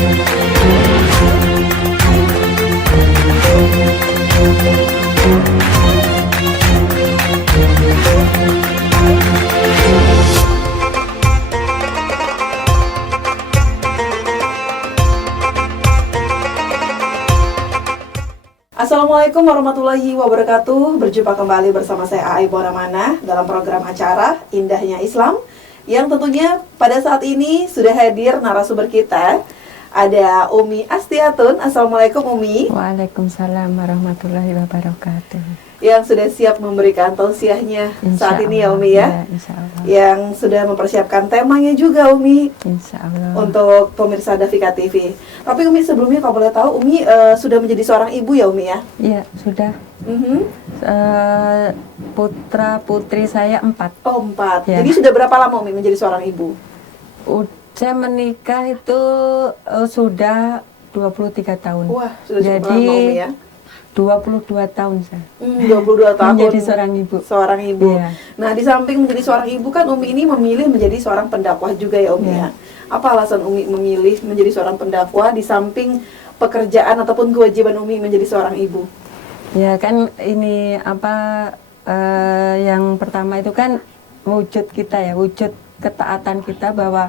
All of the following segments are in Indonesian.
Assalamualaikum warahmatullahi wabarakatuh. Berjumpa kembali bersama saya Ai Boramana dalam program acara Indahnya Islam, yang tentunya pada saat ini sudah hadir narasumber kita. Ada Umi Astiatun. Assalamualaikum Umi. Waalaikumsalam warahmatullahi wabarakatuh. Yang sudah siap memberikan tausiahnya saat ini ya Umi ya. Insya Allah. Yang sudah mempersiapkan temanya juga Umi. Insya Allah. Untuk pemirsa Dafika TV. Tapi Umi sebelumnya kalau boleh tahu, Umi sudah menjadi seorang ibu ya Umi ya? Iya sudah. Putra putri saya 4. Oh 4. Ya. Jadi sudah berapa lama Umi menjadi seorang ibu? Saya menikah itu sudah 23 tahun. Wah sudah cukup Jadi lama Umi ya? 22 tahun saya 22 tahun menjadi seorang ibu. Seorang ibu. Iya. Nah di samping menjadi seorang ibu kan Umi ini memilih menjadi seorang pendakwah juga ya Umi ya. Apa alasan Umi memilih menjadi seorang pendakwah di samping pekerjaan ataupun kewajiban Umi menjadi seorang ibu? Ya kan ini yang pertama itu kan wujud kita ya, wujud ketaatan kita bahwa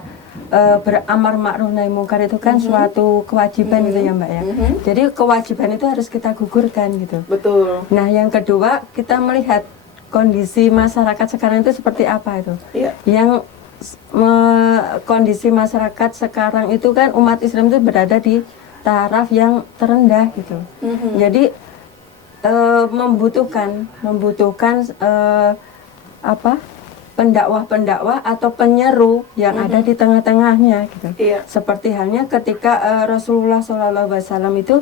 beramar ma'ruf nahi mungkar itu kan suatu kewajiban gitu ya Mbak ya. Jadi kewajiban itu harus kita gugurkan gitu. Betul. Nah yang kedua, kita melihat kondisi masyarakat sekarang itu seperti apa itu. Iya. Yang kondisi masyarakat sekarang itu kan umat Islam itu berada di taraf yang terendah gitu. Jadi membutuhkan pendakwah-pendakwah atau penyeru yang ada di tengah-tengahnya gitu. Iya. Seperti halnya ketika Rasulullah SAW itu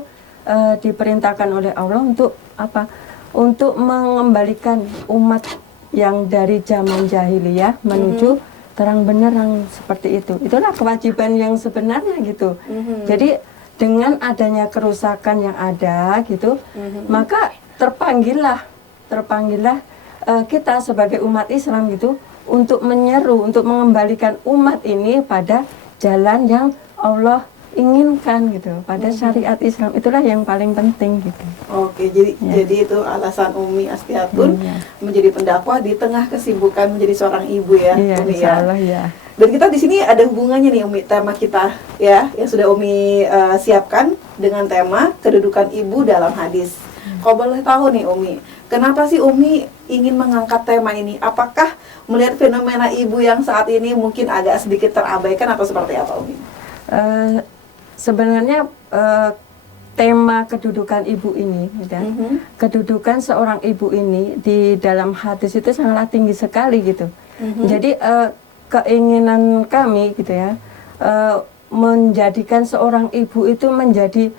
diperintahkan oleh Allah untuk apa? Untuk mengembalikan umat yang dari zaman jahiliyah menuju terang benerang seperti itu. Itulah kewajiban yang sebenarnya gitu. Jadi dengan adanya kerusakan yang ada gitu, maka terpanggillah kita sebagai umat Islam gitu untuk menyeru, untuk mengembalikan umat ini pada jalan yang Allah inginkan gitu, pada syariat Islam. Itulah yang paling penting gitu. Oke, jadi itu alasan Umi Astiatun menjadi pendakwah di tengah kesibukan menjadi seorang ibu ya, Umi ya. Allah ya. Dan kita di sini ada hubungannya nih Umi, tema kita ya yang sudah Umi siapkan dengan tema kedudukan ibu dalam hadis. Kalau boleh tahu nih Umi, kenapa sih Umi ingin mengangkat tema ini? Apakah melihat fenomena ibu yang saat ini mungkin agak sedikit terabaikan atau seperti apa Umi? Sebenarnya tema kedudukan ibu ini, gitu, kedudukan seorang ibu ini di dalam hadis itu sangatlah tinggi sekali gitu. Jadi keinginan kami gitu ya, menjadikan seorang ibu itu menjadi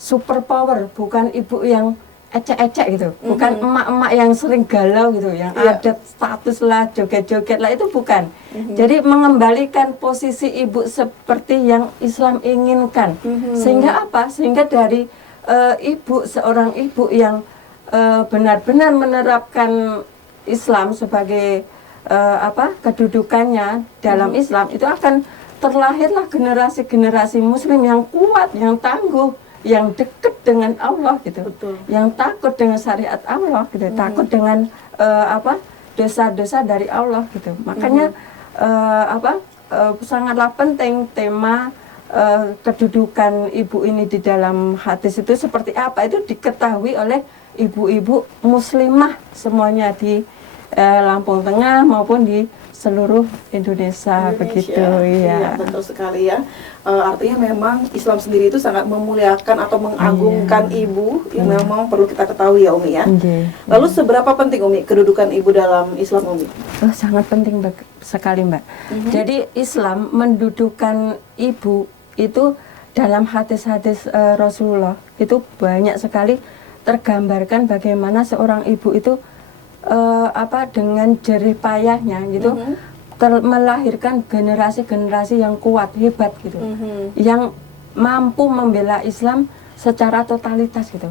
super power, bukan ibu yang ecek-ecek gitu, bukan emak-emak yang sering galau gitu, yang ada status lah, joget-joget lah, itu bukan. Jadi mengembalikan posisi ibu seperti yang Islam inginkan. Sehingga apa? Sehingga dari seorang ibu yang benar-benar menerapkan Islam sebagai kedudukannya dalam Islam, itu akan terlahirlah generasi-generasi muslim yang kuat, yang tangguh, yang dekat dengan Allah gitu. Betul. Yang takut dengan syariat Allah gitu, takut dengan dosa-dosa dari Allah gitu. Makanya sangatlah penting tema kedudukan ibu ini di dalam hadis itu seperti apa, itu diketahui oleh ibu-ibu muslimah semuanya di Lampung Tengah maupun di seluruh Indonesia begitu ya. Betul sekali ya. Artinya memang Islam sendiri itu sangat memuliakan atau mengagungkan ibu, yang memang perlu kita ketahui ya Umi ya. Lalu seberapa penting Umi kedudukan ibu dalam Islam Umi? Sangat penting sekali Mbak. Jadi Islam mendudukan ibu itu dalam hadis-hadis Rasulullah itu banyak sekali tergambarkan bagaimana seorang ibu itu dengan jerih payahnya gitu melahirkan generasi-generasi yang kuat, hebat gitu, yang mampu membela Islam secara totalitas gitu.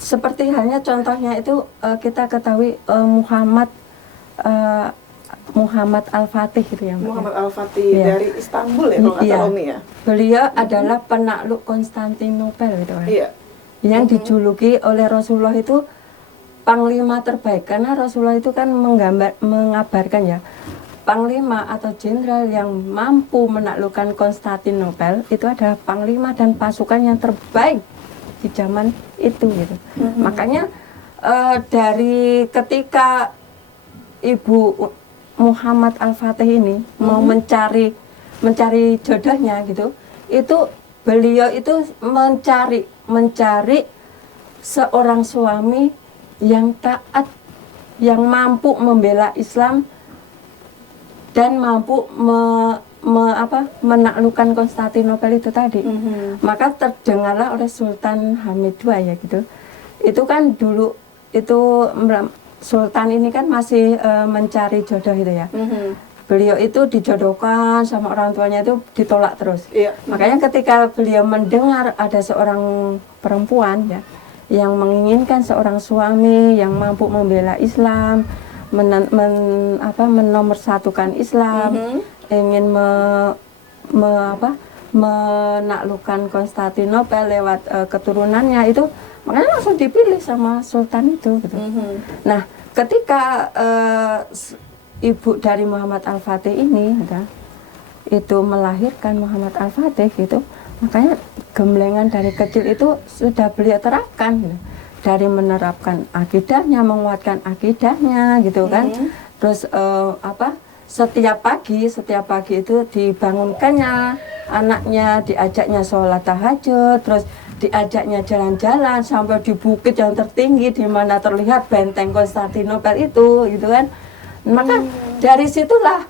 Seperti halnya contohnya itu kita ketahui Muhammad Muhammad Al-Fatih gitu ya Mbak. Muhammad Al-Fatih Iya. dari Istanbul ya kalau nggak Iya. salah Umi ya. Beliau adalah penakluk Konstantinopel gitu kan. Iya. Yang dijuluki oleh Rasulullah itu panglima terbaik, karena Rasulullah itu kan mengabarkan ya, panglima atau jenderal yang mampu menaklukkan Konstantinopel itu adalah panglima dan pasukan yang terbaik di zaman itu gitu. Makanya dari ketika Ibu Muhammad Al-Fatih ini mau mencari jodohnya gitu, itu beliau itu mencari seorang suami yang taat, yang mampu membela Islam dan mampu menaklukkan Konstantinopel itu tadi. Maka terdengarlah oleh Sultan Hamid II ya gitu. Itu kan dulu itu Sultan ini kan masih mencari jodoh gitu ya. Beliau itu dijodohkan sama orang tuanya itu ditolak terus. Iya. Makanya ketika beliau mendengar ada seorang perempuan ya yang menginginkan seorang suami yang mampu membela Islam, menomorsatukan Islam, ingin menaklukkan Konstantinopel lewat keturunannya itu, makanya langsung dipilih sama Sultan itu gitu. Nah, ketika ibu dari Muhammad Al-Fatih ini itu melahirkan Muhammad Al-Fatih gitu, makanya gemblengan dari kecil itu sudah beliau terapkan gitu. Dari menerapkan akidahnya, menguatkan akidahnya gitu kan. Terus setiap pagi itu dibangunkannya anaknya, diajaknya sholat tahajud, terus diajaknya jalan-jalan sampai di bukit yang tertinggi di mana terlihat benteng Konstantinopel itu gitu kan. Maka dari situlah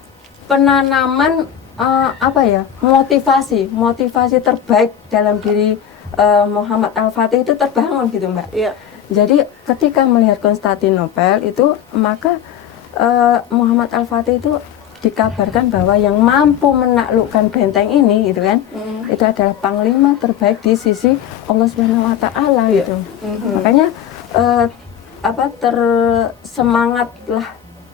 penanaman motivasi terbaik dalam diri Muhammad Al-Fatih itu terbangun gitu Mbak. Iya. Jadi ketika melihat Konstantinopel itu, maka Muhammad Al-Fatih itu dikabarkan bahwa yang mampu menaklukkan benteng ini gitu kan, itu adalah panglima terbaik di sisi Allah Subhanahu wa taala gitu. Makanya tersemangatlah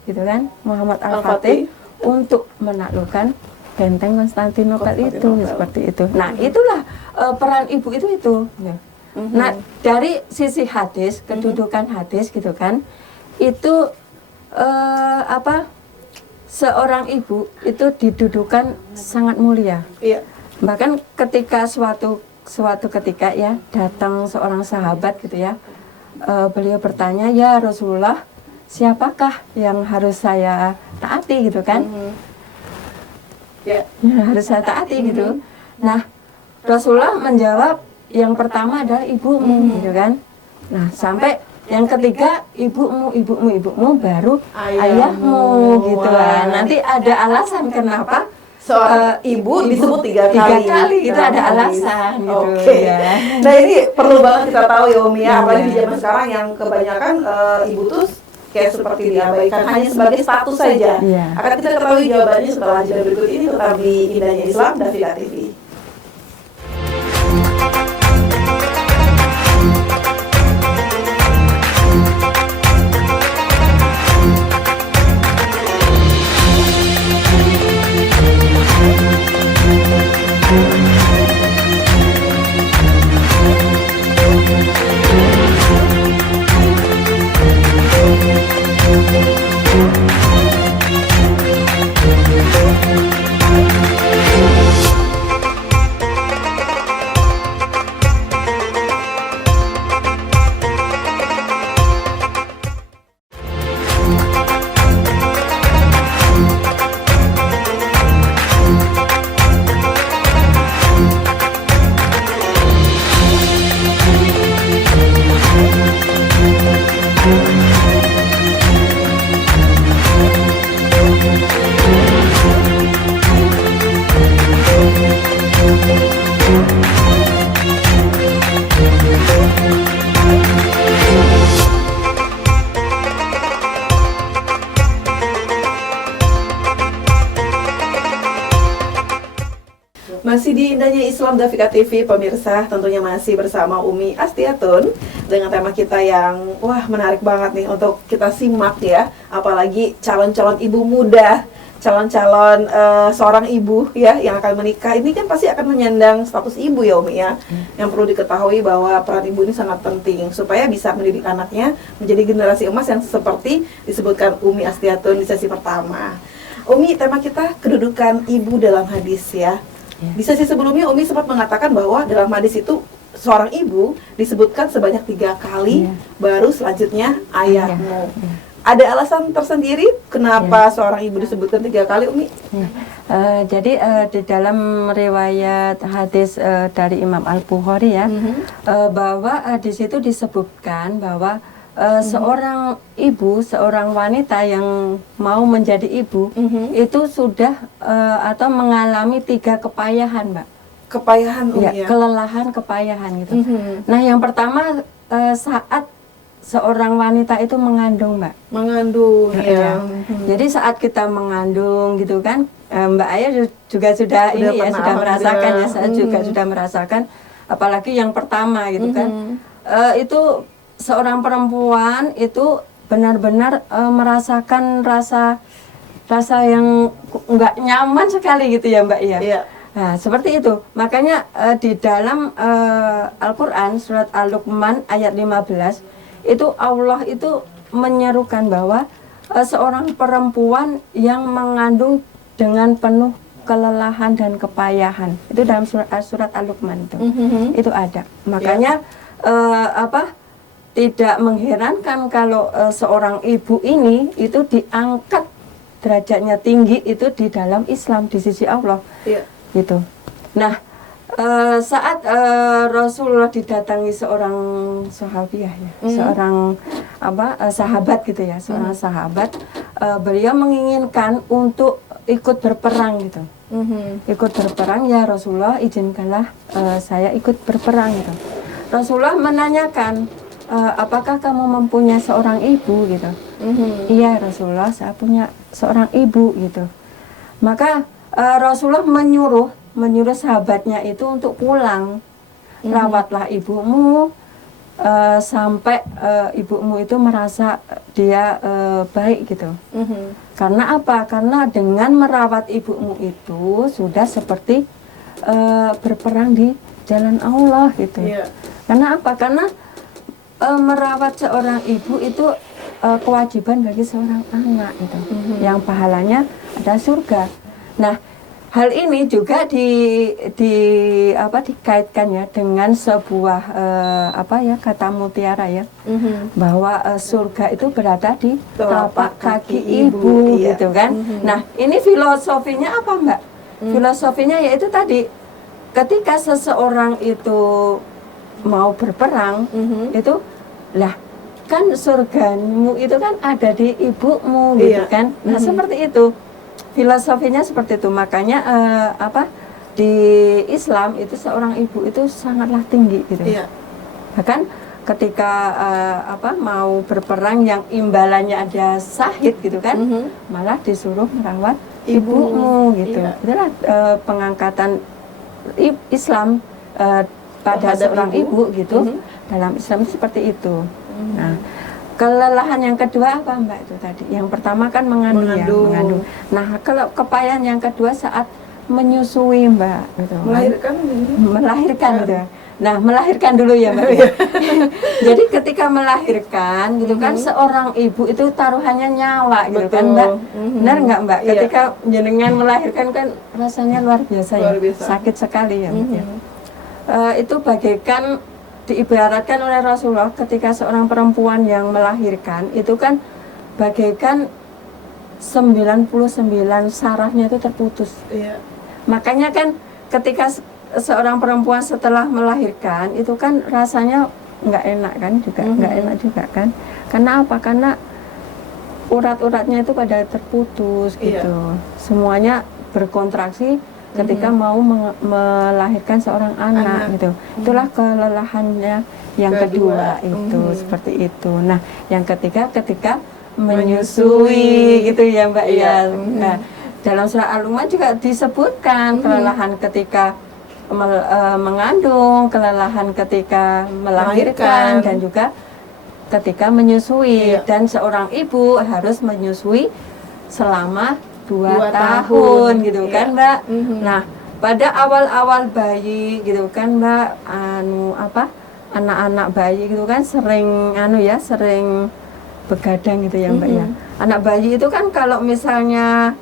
gitu kan Muhammad Al-Fatih untuk menaklukkan benteng Konstantinopel itu seperti itu. Nah, itulah peran ibu itu. Nah, dari sisi hadis, kedudukan hadis gitu kan, itu seorang ibu itu didudukan sangat mulia. Iya. Bahkan ketika suatu ketika ya datang seorang sahabat gitu ya, beliau bertanya, "Ya Rasulullah, siapakah yang harus saya taati?" gitu kan. Ya, harus saya taati gitu. Nah, Rasulullah menjawab, yang pertama adalah ibumu gitu kan. Nah, sampai yang ketiga ibumu baru ayahmu gitu kan. Nanti ada alasan kenapa seorang ibu disebut tiga kali. Itu ada alasan gitu. Oke. Ya. Nah, ini perlu banget kita tahu ya Umi ya, apalagi di zaman sekarang yang kebanyakan ibu tuh kayak seperti diabaikan hanya sebagai status saja. Akan kita ketahui jawabannya setelah jeda berikut ini, tetap di Indahnya Islam dan Villa TV. Masih di Indahnya Islam Dafika TV, pemirsa, tentunya masih bersama Umi Astiatun dengan tema kita yang wah menarik banget nih untuk kita simak ya, apalagi calon-calon ibu muda, calon-calon seorang ibu ya yang akan menikah. Ini kan pasti akan menyandang status ibu ya Umi ya. Yang perlu diketahui bahwa peran ibu ini sangat penting supaya bisa mendidik anaknya menjadi generasi emas yang seperti disebutkan Umi Astiatun di sesi pertama. Umi, tema kita kedudukan ibu dalam hadis ya. Di sesi sebelumnya Umi sempat mengatakan bahwa dalam hadis itu seorang ibu disebutkan sebanyak 3 kali, baru selanjutnya ayahmu. Ada alasan tersendiri kenapa seorang ibu disebutkan 3 kali, Umi? Jadi di dalam riwayat hadis dari Imam Al-Bukhari ya, bahwa di situ disebutkan bahwa seorang ibu, seorang wanita yang mau menjadi ibu itu sudah atau mengalami 3 kepayahan, Mbak. Kepayahan, ya, kelelahan, kepayahan gitu. Nah, yang pertama saat seorang wanita itu mengandung, Mbak. Mengandung, ya. Jadi saat kita mengandung gitu kan, Mbak Ayah juga sudah ini ya, sudah merasakan ya, saya juga sudah merasakan, apalagi yang pertama gitu kan. Itu seorang perempuan itu benar-benar merasakan rasa yang nggak nyaman sekali gitu ya Mbak ya. Iya. Nah seperti itu, makanya di dalam Al-Quran surat Al-Luqman ayat 15 itu Allah itu menyerukan bahwa seorang perempuan yang mengandung dengan penuh kelelahan dan kepayahan, itu dalam surat Al-Luqman itu ada. Makanya tidak mengherankan kalau seorang ibu ini itu diangkat derajatnya tinggi itu di dalam Islam di sisi Allah, gitu. Nah, saat Rasulullah didatangi seorang sahabiah ya, seorang sahabat gitu ya, seorang sahabat, beliau menginginkan untuk ikut berperang gitu, ikut berperang ya Rasulullah, izinkanlah saya ikut berperang gitu. Rasulullah menanyakan, apakah kamu mempunyai seorang ibu gitu? Iya Rasulullah, saya punya seorang ibu gitu. Maka Rasulullah menyuruh sahabatnya itu untuk pulang, rawatlah ibumu sampai ibumu itu merasa dia baik gitu. Karena apa? Karena dengan merawat ibumu itu sudah seperti berperang di jalan Allah gitu. Karena apa? Karena merawat seorang ibu itu kewajiban bagi seorang anak gitu, yang pahalanya ada surga. Nah, hal ini juga dikaitkan ya dengan sebuah kata mutiara ya, bahwa surga itu berada di telapak kaki ibu gitu kan. Nah, ini filosofinya apa Mbak? Filosofinya yaitu tadi, ketika seseorang itu mau berperang, itu lah kan surgamu itu kan ada di ibumu gitu kan. Nah seperti itu filosofinya, seperti itu. Makanya di Islam itu seorang ibu itu sangatlah tinggi gitu. Bahkan ketika mau berperang yang imbalannya ada syahid gitu kan, malah disuruh merawat ibumu gitu. Itulah pengangkatan Islam pada seorang ibu gitu. Dalam Islam seperti itu. Nah, kelelahan yang kedua apa Mbak itu tadi? Yang pertama kan mengandung. Nah, kalau kepayahan yang kedua saat menyusui Mbak, gitu. Melahirkan gitu. Nah, melahirkan dulu ya Mbak. Jadi ketika melahirkan gitu kan, seorang ibu itu taruhannya nyawa gitu kan Mbak. Benar nggak Mbak? Ketika jenengan melahirkan kan rasanya luar biasa ya, sakit sekali ya Mbak. Itu bagaikan diibaratkan oleh Rasulullah ketika seorang perempuan yang melahirkan itu kan bagaikan 99 sarafnya itu terputus. Makanya kan ketika seorang perempuan setelah melahirkan itu kan rasanya nggak enak kan juga, nggak enak juga kan. Karena apa? Karena urat-uratnya itu pada terputus gitu. Semuanya berkontraksi ketika mau melahirkan seorang anak gitu. Itulah kelelahannya yang kedua itu, seperti itu. Nah, yang ketiga ketika menyusui gitu ya Mbak ya. Nah, dalam surah Al-Luqman juga disebutkan kelelahan ketika mengandung, kelelahan ketika melahirkan, Melahirkan. dan juga ketika menyusui. Iya. Dan seorang ibu harus menyusui selama 2 2 tahun tahun, gitu iya. kan Mbak. Mhm. Nah, pada awal-awal bayi gitu kan Mbak, anak-anak bayi gitu kan sering sering begadang gitu ya Mbak ya. Anak bayi itu kan kalau misalnya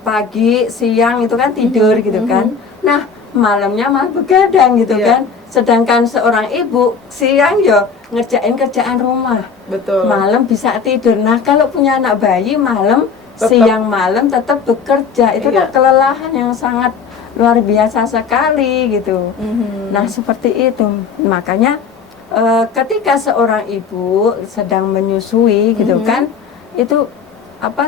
pagi, siang itu kan tidur gitu kan. Nah, malamnya malah begadang gitu Iya. kan. Sedangkan seorang ibu siang yo ngerjain kerjaan rumah. Betul. Malam bisa tidur. Nah, kalau punya anak bayi malam, Tetap. siang malam tetap bekerja. Itu kan Iya. kelelahan yang sangat luar biasa sekali gitu. Mhm. Nah, seperti itu. Makanya ketika seorang ibu sedang menyusui gitu kan, itu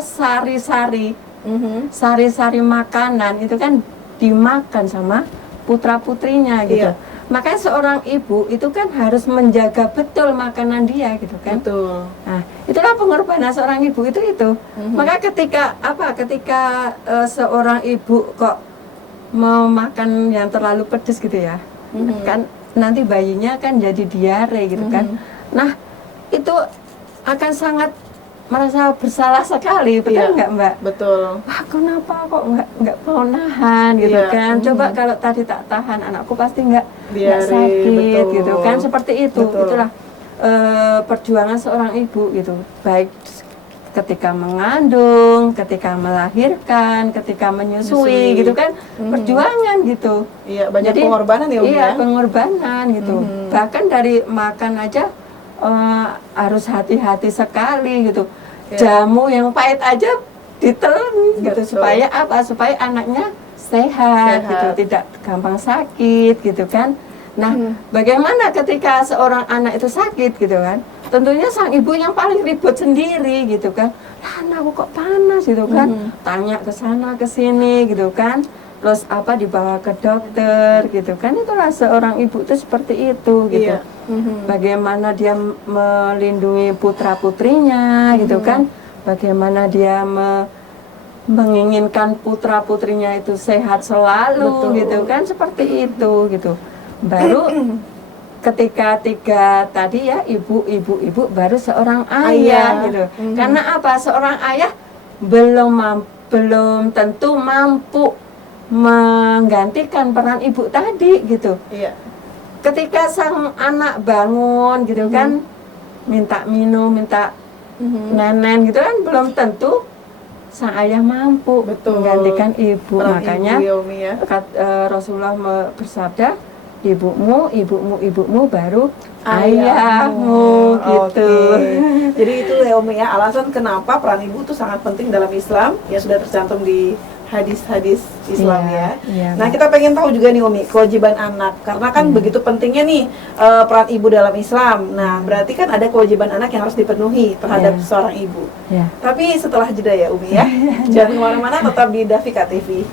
sari-sari Mhm. sari-sari makanan itu kan dimakan sama putra-putrinya gitu. Iya. Makanya seorang ibu itu kan harus menjaga betul makanan dia gitu kan. Betul. Nah, itulah pengorbanan seorang ibu itu. Maka ketika seorang ibu kok mau makan yang terlalu pedas gitu ya, kan nanti bayinya kan jadi diare gitu kan. Nah, itu akan sangat merasa bersalah sekali, betul Iya. nggak Mbak? Betul. Wah, kenapa kok nggak mau nahan gitu Iya. kan? Coba kalau tadi tak tahan, anakku pasti nggak Diare, sakit betul. gitu kan? Seperti itu. Betul. Itulah perjuangan seorang ibu gitu, baik ketika mengandung, ketika melahirkan, ketika menyusui gitu kan, perjuangan gitu. Iya, banyak Jadi, pengorbanan ya Umi iya, ya. pengorbanan gitu. Bahkan dari makan aja harus hati-hati sekali gitu. Iya. Jamu yang pahit aja ditelan gitu. Betul. Supaya apa? Supaya anaknya sehat gitu, tidak gampang sakit gitu kan. Nah, bagaimana ketika seorang anak itu sakit gitu kan? Tentunya sang ibu yang paling ribut sendiri gitu kan. Anakku kok panas gitu kan. Tanya ke sana ke sini gitu kan. Terus dibawa ke dokter gitu kan. Itulah seorang ibu itu seperti itu gitu. Iya. Bagaimana dia melindungi putra-putrinya gitu kan. Bagaimana dia menginginkan putra-putrinya itu sehat selalu. Betul. Gitu kan, seperti itu gitu. Baru ketika tiga tadi ya, ibu baru seorang ayah gitu. Karena apa? Seorang ayah belum tentu mampu menggantikan peran ibu tadi gitu. Iya. Ketika sang anak bangun gitu kan, minta minum, minta nenen gitu kan, belum tentu sang ayah mampu Betul. menggantikan ibu. Peran Makanya ibu ya, Umi ya. Rasulullah bersabda, ibumu baru ayahmu gitu. Oke. Jadi itu ya Umi ya, alasan kenapa peran ibu itu sangat penting dalam Islam, ya sudah tercantum di hadis-hadis Islam Iya, ya. iya, Nah, Mbak. kita pengen tahu juga nih Umi, kewajiban anak, karena kan begitu pentingnya nih peran ibu dalam Islam. Nah, berarti kan ada kewajiban anak yang harus dipenuhi terhadap Iya. seorang ibu. Ya. Tapi setelah jeda ya Umi ya, jangan kemana-mana, tetap di Davika TV.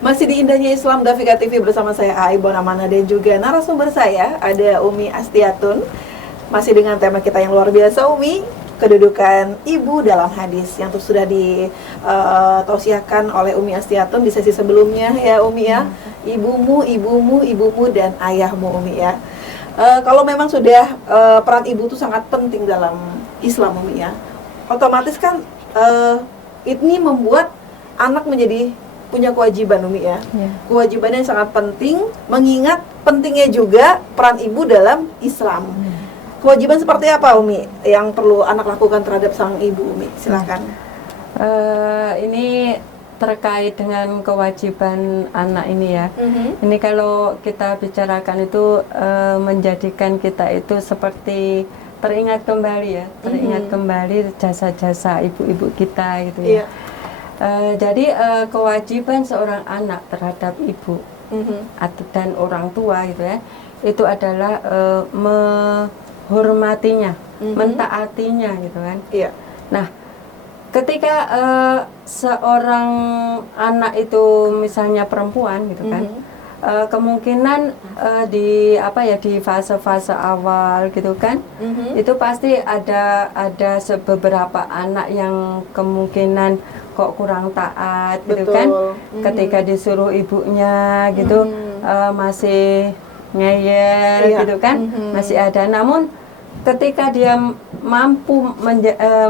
Masih di Indahnya Islam Davika TV bersama saya Aibon Amana dan juga narasumber saya ada Umi Astiatun. Masih dengan tema kita yang luar biasa Umi, kedudukan ibu dalam hadis yang tuh sudah ditausiahkan oleh Umi Astiatun di sesi sebelumnya ya Umi ya. Ibumu, ibumu, ibumu dan ayahmu Umi ya. Kalau memang sudah peran ibu itu sangat penting dalam Islam Umi ya. Otomatis kan ini membuat anak menjadi punya kewajiban Umi ya. Kewajiban yang sangat penting mengingat pentingnya juga peran ibu dalam Islam. Kewajiban seperti apa Umi yang perlu anak lakukan terhadap sang ibu Umi? Silakan. Ini terkait dengan kewajiban anak ini ya. Ini kalau kita bicarakan itu menjadikan kita itu seperti teringat kembali ya, teringat kembali jasa-jasa ibu-ibu kita gitu ya. Jadi kewajiban seorang anak terhadap ibu dan orang tua gitu ya, itu adalah menghormatinya, mentaatinya gitu kan. Nah, ketika seorang anak itu misalnya perempuan gitu kan, kemungkinan di fase-fase awal gitu kan, itu pasti ada beberapa anak yang kemungkinan kok kurang taat gitu kan, ketika disuruh ibunya gitu masih ngeyel gitu kan, masih ada. Namun ketika dia mampu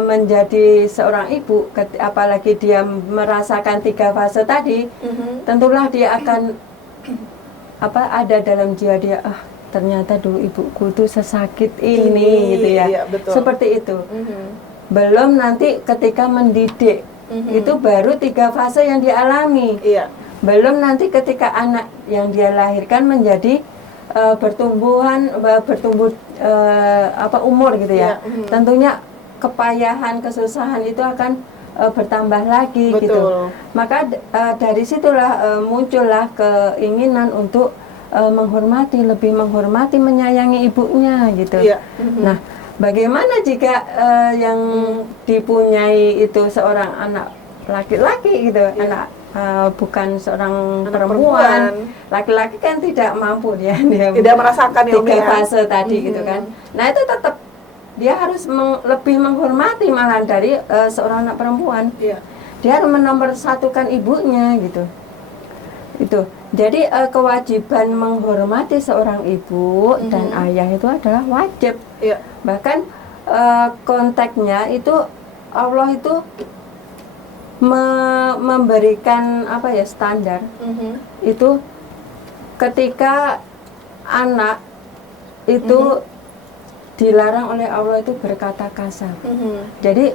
menjadi seorang ibu, apalagi dia merasakan 3 fase tadi, tentulah dia akan ada dalam jiwa dia, ternyata dulu ibuku tuh sesakit ini gitu ya. Seperti itu. Belum nanti ketika mendidik, itu baru 3 fase yang dialami. Belum nanti ketika anak yang dia lahirkan menjadi bertumbuh umur gitu ya. Tentunya kepayahan, kesusahan itu akan bertambah lagi gitu. Maka dari situlah muncullah keinginan untuk lebih menghormati, menyayangi ibunya gitu. Nah, bagaimana jika yang dipunyai itu seorang anak laki-laki gitu, anak bukan seorang perempuan. Laki-laki kan tidak mampu dia tidak merasakan 3 fase tadi gitu kan. Nah, itu tetap dia harus lebih menghormati malah dari seorang anak perempuan. Dia harus menomorsatukan ibunya gitu. Itu. Jadi kewajiban menghormati seorang ibu dan ayah itu adalah wajib. Bahkan konteksnya itu Allah itu memberikan standar. Itu ketika anak itu dilarang oleh Allah itu berkata kasar. Jadi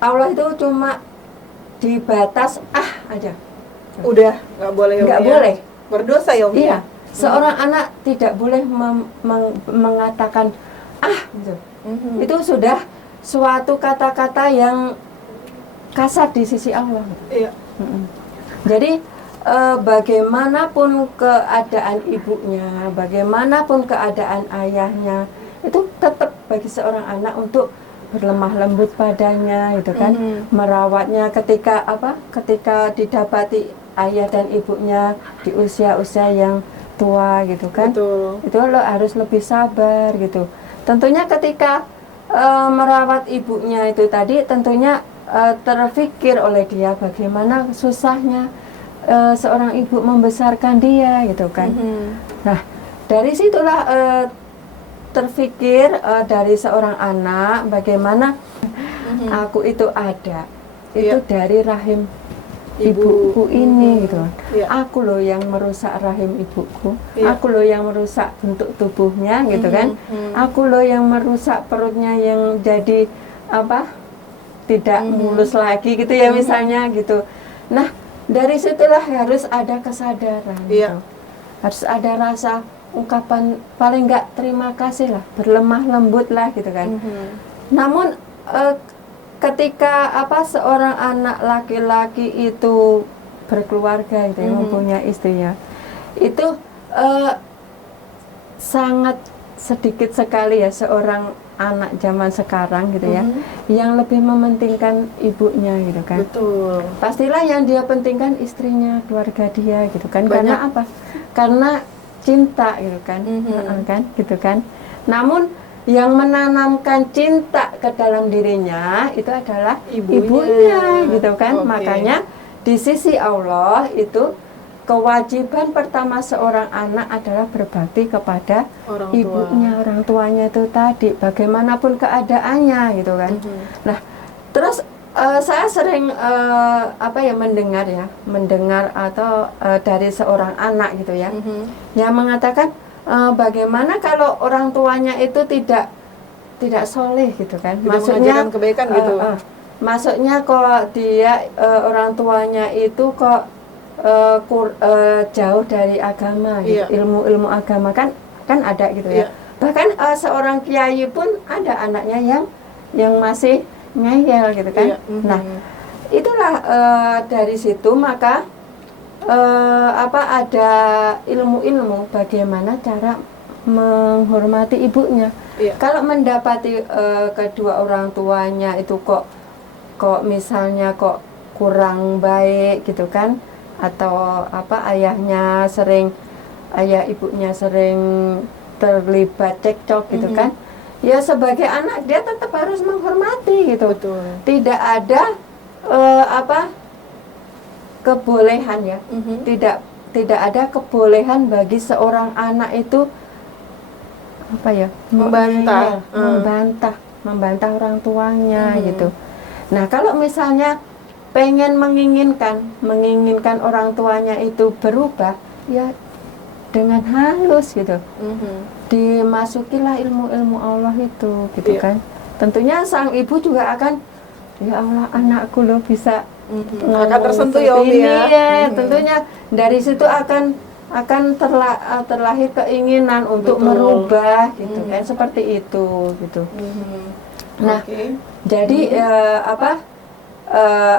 Allah itu cuma dibatas aja. Udah nggak boleh. Nggak boleh. Berdosa ya Umi. Iya. Seorang anak tidak boleh mengatakan gitu. Itu sudah suatu kata-kata yang kasar di sisi Allah. Jadi bagaimanapun keadaan ibunya, bagaimanapun keadaan ayahnya, itu tetap bagi seorang anak untuk berlemah lembut padanya, gitu kan, merawatnya ketika didapati ayah dan ibunya di usia-usia yang tua, gitu kan. Itu lo harus lebih sabar, gitu. Tentunya ketika merawat ibunya itu tadi, tentunya terfikir oleh dia bagaimana susahnya seorang ibu membesarkan dia, gitu kan. Nah, dari situlah terfikir dari seorang anak bagaimana aku itu ada, itu dari rahim ibuku ini, gitu. Aku loh yang merusak rahim ibuku, aku loh yang merusak bentuk tubuhnya, gitu kan. Aku loh yang merusak perutnya yang jadi tidak mulus lagi, gitu ya, misalnya gitu. Nah, dari situlah harus ada kesadaran, gitu. Harus ada rasa ungkapan paling enggak terima kasih lah, berlemah lembut lah, gitu kan. Namun ketika seorang anak laki-laki itu berkeluarga, gitu ya, mempunyai istrinya, itu sangat sedikit sekali ya seorang anak zaman sekarang, gitu ya, yang lebih mementingkan ibunya, gitu kan. Pastilah yang dia pentingkan istrinya, keluarga dia, gitu kan. Karena apa? Karena cinta, gitu kan, kan, gitu kan. Namun yang menanamkan cinta ke dalam dirinya itu adalah Ibunya. ibunya gitu kan. Oke. Makanya di sisi Allah itu kewajiban pertama seorang anak adalah berbakti kepada Orang tua. ibunya, orang tuanya itu tadi, bagaimanapun keadaannya gitu kan. Nah, terus saya sering mendengar atau dari seorang anak gitu ya, yang mengatakan bagaimana kalau orang tuanya itu tidak soleh gitu kan. Tidak Maksudnya mengajarkan kebaikan gitu. maksudnya kok dia orang tuanya itu kok jauh dari agama gitu. Iya. Ilmu agama kan ada gitu ya. Iya. Bahkan seorang kiai pun ada anaknya yang masih ngeyel gitu kan. Iya. Nah, itulah dari situ maka ada ilmu-ilmu bagaimana cara menghormati ibunya. Iya. Kalau mendapati kedua orang tuanya itu kok misalnya kok kurang baik gitu kan, atau ayah ibunya sering terlibat cekcok gitu kan, ya sebagai anak dia tetap harus menghormati gitu. Betul. Tidak ada kebolehan ya, tidak ada kebolehan bagi seorang anak itu membantah orang tuanya gitu. Nah, kalau misalnya pengen menginginkan orang tuanya itu berubah, ya dengan halus gitu. Dimasukilah ilmu-ilmu Allah itu gitu kan. Tentunya sang ibu juga akan, ya Allah, anakku loh bisa akan tersentuh ya Om ya. Tentunya dari situ akan terlahir keinginan untuk merubah gitu kan, seperti itu gitu. Nah, jadi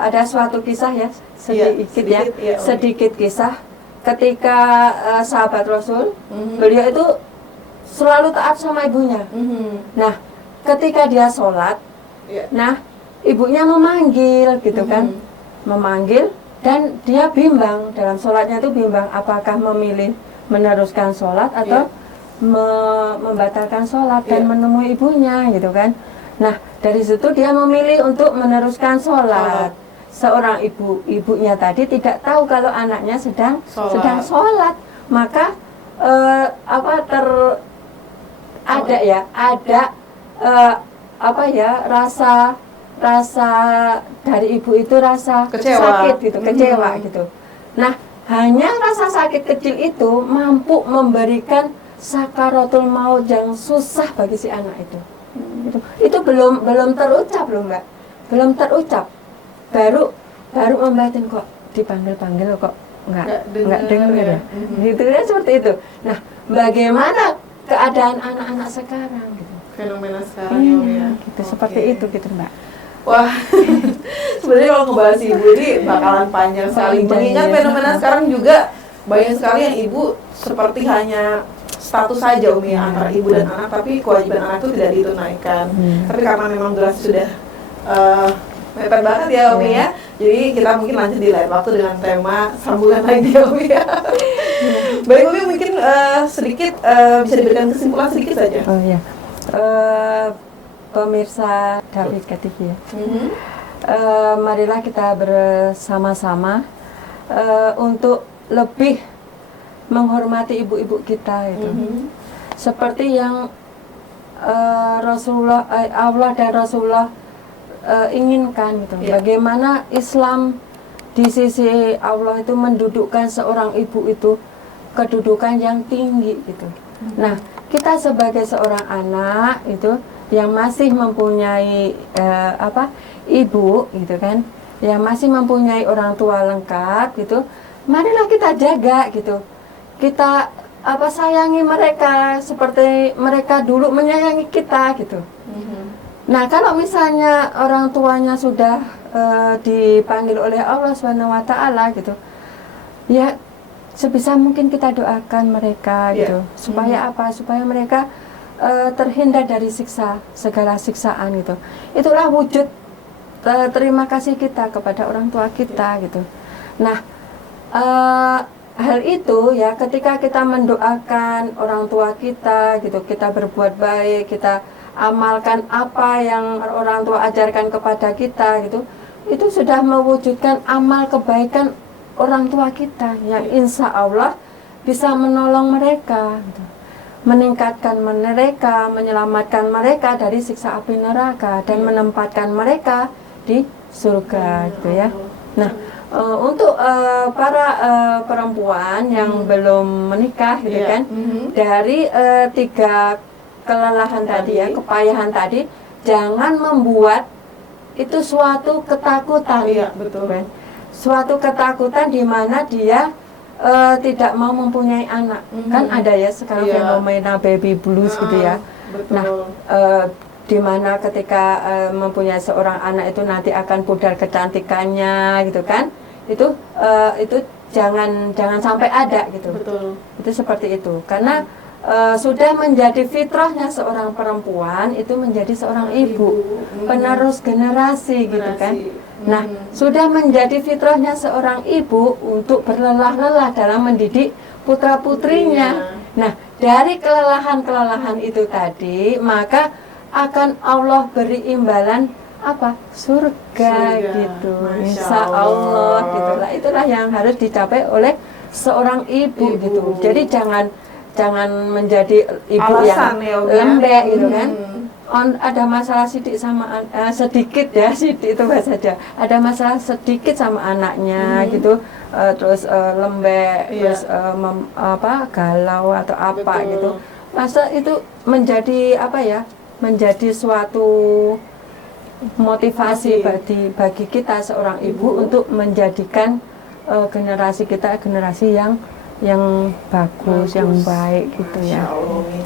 ada suatu kisah ya, sedikit kisah ketika sahabat Rasul, beliau itu selalu taat sama ibunya. Nah, ketika dia sholat, nah ibunya memanggil gitu kan, memanggil, dan dia bimbang dalam sholatnya itu bimbang apakah memilih meneruskan sholat atau membatalkan sholat dan menemui ibunya gitu kan. Nah, dari situ dia memilih untuk meneruskan sholat. Seorang ibunya tadi tidak tahu kalau anaknya sedang sholat. Maka rasa dari ibu itu rasa sakit gitu, kecewa gitu. Nah, hanya rasa sakit kecil itu mampu memberikan sakaratul maut yang susah bagi si anak itu. Itu belum terucap loh Mbak, belum terucap, baru membatin kok dipanggil kok nggak dengar ya, gitu ya, seperti itu. Nah, bagaimana keadaan anak-anak sekarang gitu, fenomena sekarang ya, gitu, seperti itu gitu Mbak. Wah, sebenarnya kalau ngebahas ibu ini bakalan panjang sekali. Mengingat fenomena sekarang juga banyak sekali yang ibu seperti hanya status saja Umi antara ibu dan anak, tapi kewajiban anak itu tidak ditunaikan. Tapi karena memang durasi sudah mepet banget ya Umi ya, jadi kita mungkin lanjut di lain waktu dengan tema sambungan lagi ya Umi ya. Baik Umi, mungkin sedikit bisa diberikan kesimpulan sedikit saja. Oh ya, pemirsa David TV ya. Marilah kita bersama-sama untuk lebih menghormati ibu-ibu kita itu. Seperti yang Allah dan Rasulullah inginkan gitu. Bagaimana Islam di sisi Allah itu mendudukkan seorang ibu itu kedudukan yang tinggi gitu. Nah, kita sebagai seorang anak itu yang masih mempunyai ibu gitu kan, yang masih mempunyai orang tua lengkap gitu, marilah kita jaga gitu. Kita sayangi mereka seperti mereka dulu menyayangi kita gitu. Nah, kalau misalnya orang tuanya sudah dipanggil oleh Allah SWT gitu, ya sebisa mungkin kita doakan mereka gitu, supaya supaya mereka terhindar dari segala siksaan gitu. Itulah wujud terima kasih kita kepada orang tua kita gitu. Nah, hal itu ya ketika kita mendoakan orang tua kita gitu, kita berbuat baik, kita amalkan apa yang orang tua ajarkan kepada kita gitu, itu sudah mewujudkan amal kebaikan orang tua kita yang insya Allah bisa menolong mereka gitu. Meningkatkan mereka, menyelamatkan mereka dari siksa api neraka dan menempatkan mereka di surga gitu ya. Nah, untuk para perempuan yang belum menikah gitu kan, dari 3 kelelahan tadi ya, kepayahan tadi, jangan membuat itu suatu ketakutan. Iya, betul. Kan? Suatu ketakutan di mana dia tidak mau mempunyai anak. Kan ada ya sekarang fenomena baby blues gitu ya. Betul. Nah, di mana ketika mempunyai seorang anak itu nanti akan pudar kecantikannya gitu kan. Itu jangan sampai ada gitu. Betul. Itu seperti itu. Karena sudah menjadi fitrahnya seorang perempuan itu menjadi seorang ibu, penerus generasi gitu kan. Nah, sudah menjadi fitrahnya seorang ibu untuk berlelah-lelah dalam mendidik putra-putrinya. Nah, dari kelelahan-kelelahan itu tadi, maka akan Allah beri imbalan apa? Surga gitu. Insya Allah gitulah. Itulah yang harus dicapai oleh seorang ibu gitu. Jadi jangan menjadi ibu alasan yang ya, lembek gitu kan. Ada masalah sedikit ya, sidik itu bahasa saja. Ada masalah sedikit sama anaknya gitu, terus lembek, terus galau atau apa gitu. Masa itu menjadi apa ya? Menjadi suatu motivasi bagi kita seorang ibu untuk menjadikan generasi kita generasi yang bagus, yang baik gitu ya.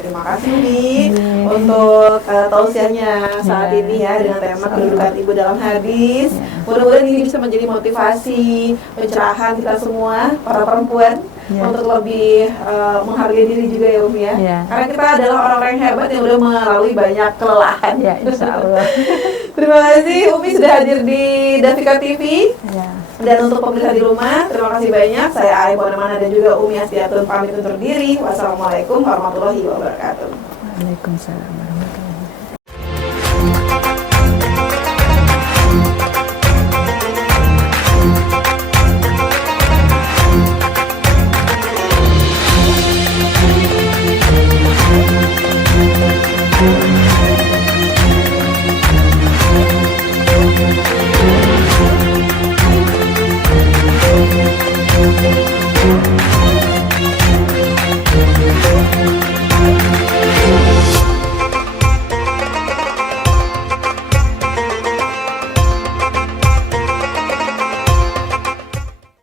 Terima kasih Umi untuk tausiahnya saat ini ya dengan tema kedudukan ibu dalam hadis. Mudah-mudahan ini bisa menjadi motivasi, pencerahan kita semua para perempuan untuk lebih menghargai diri juga ya Umi ya. Karena kita adalah orang-orang yang hebat yang udah melalui banyak kelelahan. Ya, insya Allah. Terima kasih Umi sudah hadir di Davika TV. Dan untuk pemirsa di rumah, terima kasih banyak. Saya Ai Bonamana dan juga Umi Astiatun pamit undur diri. Wassalamualaikum warahmatullahi wabarakatuh. Waalaikumsalam.